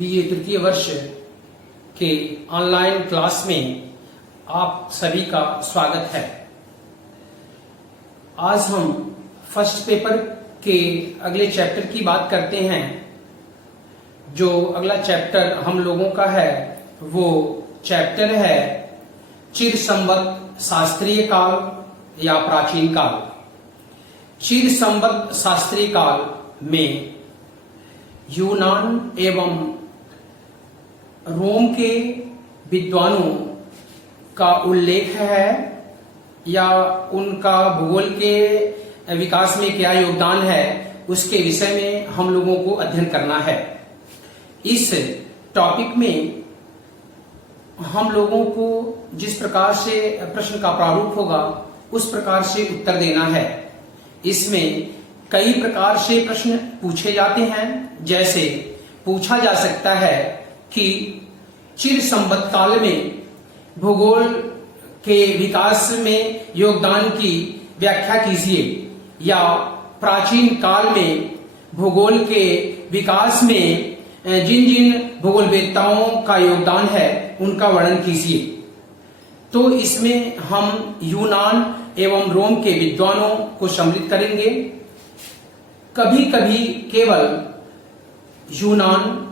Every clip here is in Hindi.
बीए तृतीय वर्ष के ऑनलाइन क्लास में आप सभी का स्वागत है। आज हम फर्स्ट पेपर के अगले चैप्टर की बात करते हैं। जो अगला चैप्टर हम लोगों का है वो चैप्टर है चिर संवत् शास्त्रीय काल या प्राचीन काल। चिर संवत् शास्त्रीय काल में यूनान एवं रोम के विद्वानों का उल्लेख है या उनका भूगोल के विकास में क्या योगदान है, उसके विषय में हम लोगों को अध्ययन करना है। इस टॉपिक में हम लोगों को जिस प्रकार से प्रश्न का प्रारूप होगा उस प्रकार से उत्तर देना है। इसमें कई प्रकार से प्रश्न पूछे जाते हैं। जैसे पूछा जा सकता है कि चिर संवत् काल में भूगोल के विकास में योगदान की व्याख्या कीजिए, या प्राचीन काल में भूगोल के विकास में जिन जिन भूगोलवेत्ताओं का योगदान है उनका वर्णन कीजिए। तो इसमें हम यूनान एवं रोम के विद्वानों को सम्मिलित करेंगे। कभी कभी केवल यूनान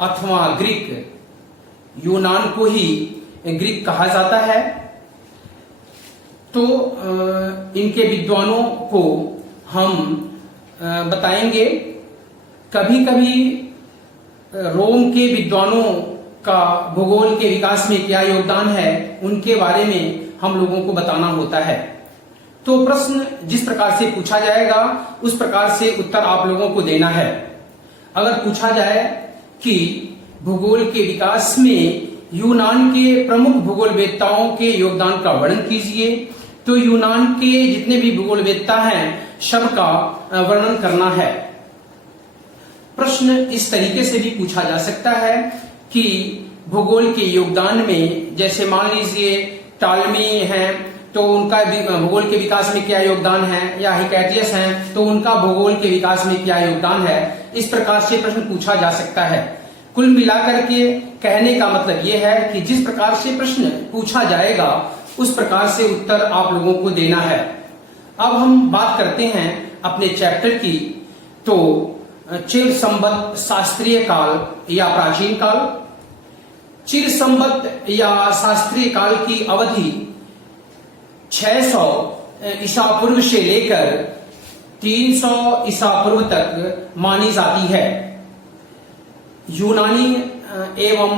अथवा ग्रीक, यूनान को ही ग्रीक कहा जाता है, तो इनके विद्वानों को हम बताएंगे। कभी कभी रोम के विद्वानों का भूगोल के विकास में क्या योगदान है उनके बारे में हम लोगों को बताना होता है। तो प्रश्न जिस प्रकार से पूछा जाएगा उस प्रकार से उत्तर आप लोगों को देना है। अगर पूछा जाए कि भूगोल के विकास में यूनान के प्रमुख भूगोलवेत्ताओं के योगदान का वर्णन कीजिए, तो यूनान के जितने भी भूगोलवेत्ता हैं सबका वर्णन करना है। प्रश्न इस तरीके से भी पूछा जा सकता है कि भूगोल के योगदान में, जैसे मान लीजिए टालमी हैं तो उनका भूगोल के विकास में क्या योगदान है, या हिकैटियस हैं तो उनका भूगोल के विकास में क्या योगदान है, इस प्रकार से प्रश्न पूछा जा सकता है। कुल मिलाकर के कहने का मतलब यह है कि जिस प्रकार से प्रश्न पूछा जाएगा उस प्रकार से उत्तर आप लोगों को देना है। अब हम बात करते हैं अपने चैप्टर की। तो चिर संवत् शास्त्रीय काल या प्राचीन काल। चिर संवत् या शास्त्रीय काल की अवधि 600 ईसा पूर्व से लेकर 300 ईसा पूर्व तक मानी जाती है। यूनानी एवं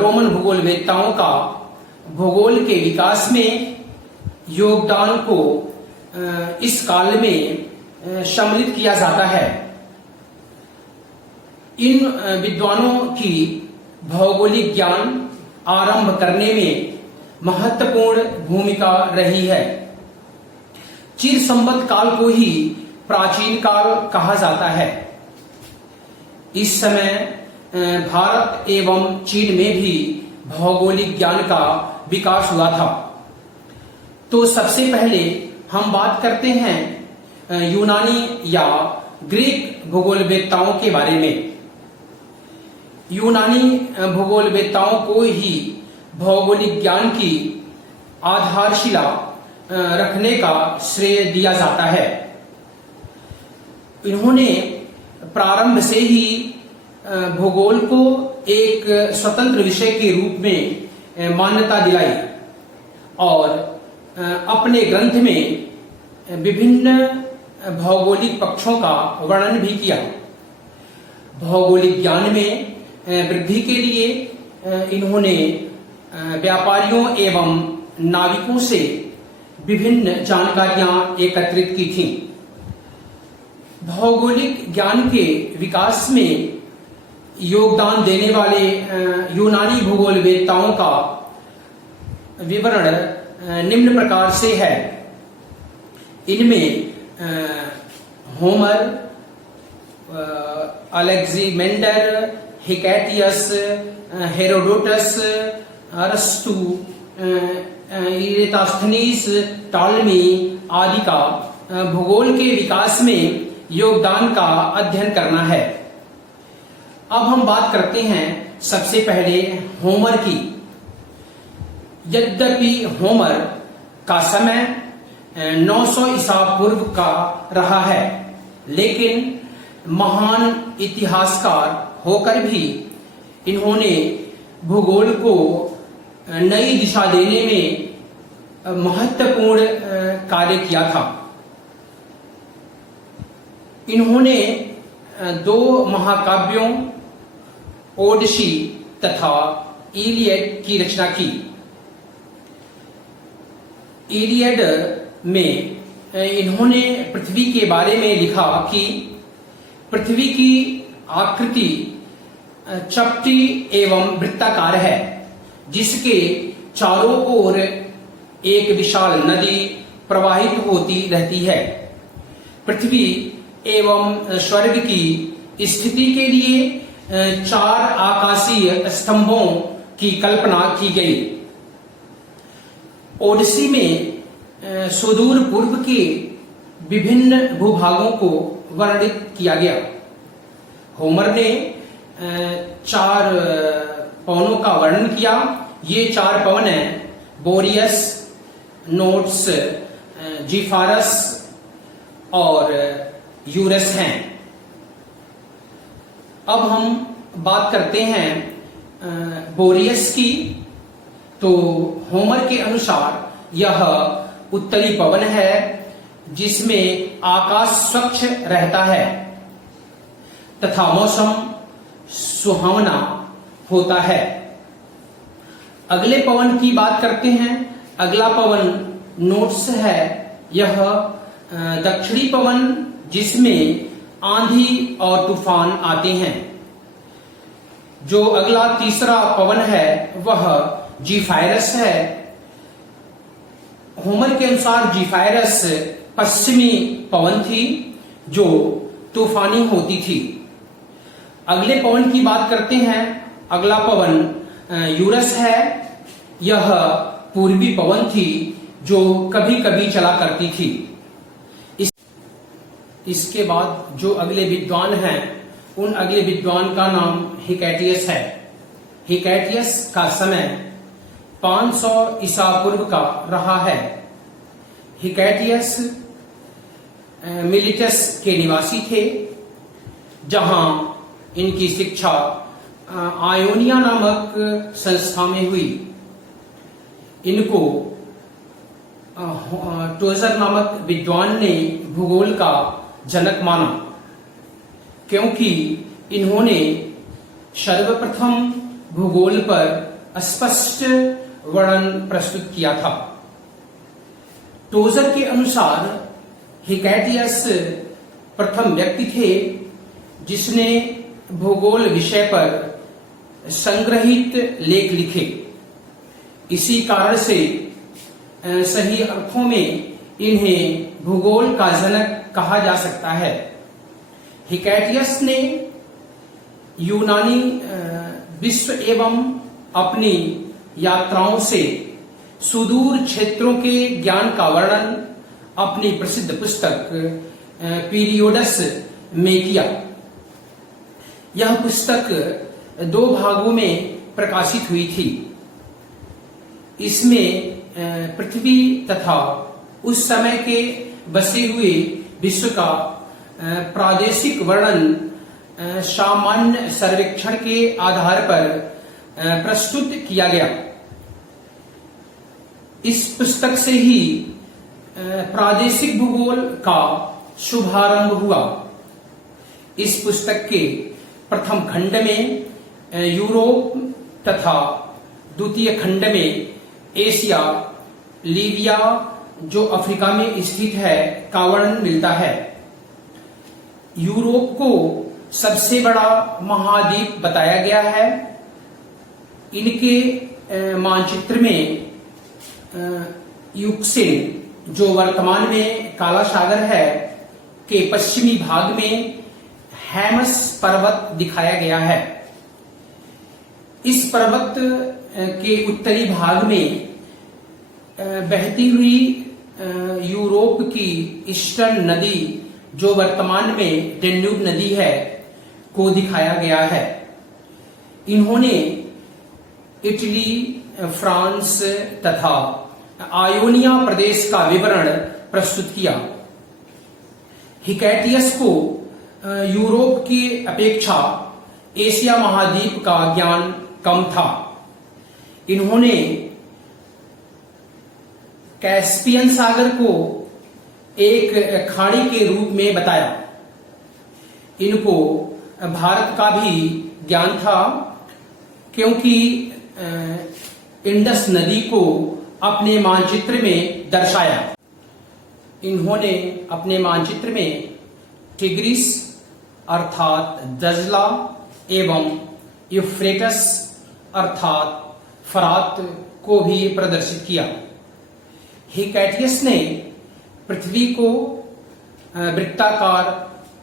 रोमन भूगोलवेत्ताओं का भूगोल के विकास में योगदान को इस काल में सम्मिलित किया जाता है। इन विद्वानों की भौगोलिक ज्ञान आरंभ करने में महत्वपूर्ण भूमिका रही है। चिर संवत् काल को ही प्राचीन काल कहा जाता है। इस समय भारत एवं चीन में भी भौगोलिक ज्ञान का विकास हुआ था। तो सबसे पहले हम बात करते हैं यूनानी या ग्रीक भूगोलवेत्ताओं के बारे में। यूनानी भूगोलवेत्ताओं को ही भौगोलिक ज्ञान की आधारशिला रखने का श्रेय दिया जाता है। इन्होंने प्रारंभ से ही भूगोल को एक स्वतंत्र विषय के रूप में मान्यता दिलाई और अपने ग्रंथ में विभिन्न भौगोलिक पक्षों का वर्णन भी किया। भौगोलिक ज्ञान में वृद्धि के लिए इन्होंने व्यापारियों एवं नाविकों से विभिन्न जानकारियां एकत्रित की थीं। भौगोलिक ज्ञान के विकास में योगदान देने वाले यूनानी भूगोलवेत्ताओं का विवरण निम्न प्रकार से है। इनमें होमर, अलेक्जेंडर, हिकैटियस, हेरोडोटस, अरस्तु, इरेटास्थनीस, टालमी आदि का भूगोल के विकास में योगदान का अध्ययन करना है। अब हम बात करते हैं सबसे पहले होमर की। यद्यपि होमर का समय 900 ईसा पूर्व का रहा है, लेकिन महान इतिहासकार होकर भी इन्होंने भूगोल को नई दिशा देने में महत्वपूर्ण कार्य किया था। इन्होंने 2 महाकाव्यों ओडिसी तथा इलियड की रचना की। इलियड में इन्होंने पृथ्वी के बारे में लिखा कि पृथ्वी की आकृति चपटी एवं वृत्ताकार है, जिसके चारों ओर एक विशाल नदी प्रवाहित होती रहती है। पृथ्वी एवं स्वर्ग की स्थिति के लिए 4 आकाशीय स्तंभों की कल्पना की गई। ओडिसी में सुदूर पूर्व के विभिन्न भूभागों को वर्णित किया गया। होमर ने 4 पवनों का वर्णन किया। ये 4 पवन हैं, बोरियस, नोट्स, जीफारस और यूरस हैं। अब हम बात करते हैं बोरियस की। तो होमर के अनुसार यह उत्तरी पवन है, जिसमें आकाश स्वच्छ रहता है तथा मौसम सुहावना होता है। अगले पवन की बात करते हैं। अगला पवन नोट्स है। यह दक्षिणी पवन, जिसमें आंधी और तूफान आते हैं। जो अगला तीसरा पवन है वह जीफायरस है। होमर के अनुसार जीफायरस पश्चिमी पवन थी जो तूफानी होती थी। अगले पवन की बात करते हैं। अगला पवन यूरस है। यह पूर्वी पवन थी जो कभी कभी चला करती थी। इसके बाद जो अगले विद्वान हैं, उन अगले विद्वान का नाम हिकैटियस है। हिकैटियस का समय 500 ईसा पूर्व का रहा है। हिकैटियस मिलिटस के निवासी थे, जहां इनकी शिक्षा आयोनिया नामक संस्था में हुई। इनको टोजर नामक विद्वान ने भूगोल का जनक माना, क्योंकि इन्होंने सर्वप्रथम भूगोल पर स्पष्ट वर्णन प्रस्तुत किया था। टोजर के अनुसार हिकैटियस प्रथम व्यक्ति थे जिसने भूगोल विषय पर संग्रहित लेख लिखे। इसी कारण से सही अर्थों में इन्हें भूगोल का जनक कहा जा सकता है। हिकैटियस ने यूनानी विश्व एवं अपनी यात्राओं से सुदूर क्षेत्रों के ज्ञान का वर्णन अपनी प्रसिद्ध पुस्तक पीरियोडस में किया। यह पुस्तक 2 भागों में प्रकाशित हुई थी। इसमें पृथ्वी तथा उस समय के बसे हुए विश्व का प्रादेशिक वर्णन सामान्य सर्वेक्षण के आधार पर प्रस्तुत किया गया। इस पुस्तक से ही प्रादेशिक भूगोल का शुभारंभ हुआ। इस पुस्तक के प्रथम खंड में यूरोप तथा द्वितीय खंड में एशिया, लीबिया जो अफ्रीका में स्थित है का वर्णन मिलता है। यूरोप को सबसे बड़ा महाद्वीप बताया गया है। इनके मानचित्र में यूक्रेन जो वर्तमान में काला सागर है के पश्चिमी भाग में हैमस पर्वत दिखाया गया है। इस पर्वत के उत्तरी भाग में बहती हुई यूरोप की ईस्टर्न नदी जो वर्तमान में डेन्यूब नदी है को दिखाया गया है। इन्होंने इटली, फ्रांस तथा आयोनिया प्रदेश का विवरण प्रस्तुत किया। हिकैटियस को यूरोप की अपेक्षा एशिया महाद्वीप का ज्ञान कम था। इन्होंने कैस्पियन सागर को एक खाड़ी के रूप में बताया। इनको भारत का भी ज्ञान था, क्योंकि इंडस नदी को अपने मानचित्र में दर्शाया। इन्होंने अपने मानचित्र में टिग्रिस अर्थात दजला एवं यूफ्रेटस अर्थात फरात को भी प्रदर्शित किया। हिकैटियस ने पृथ्वी को वृत्ताकार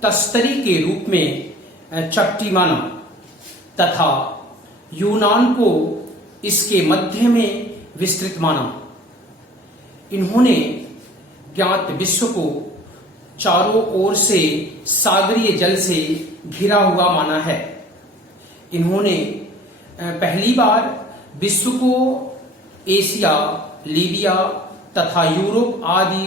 तस्तरी के रूप में चपटी माना तथा यूनान को इसके मध्य में विस्तृत माना। इन्होंने ज्ञात विश्व को चारों ओर से सागरीय जल से घिरा हुआ माना है। इन्होंने पहली बार विश्व को एशिया, लीबिया तथा यूरोप आदि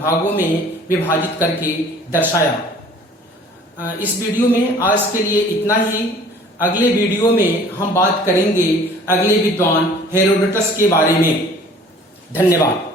भागों में विभाजित करके दर्शाया। इस वीडियो में आज के लिए इतना ही। अगले वीडियो में हम बात करेंगे अगले विद्वान हेरोडोटस के बारे में। धन्यवाद।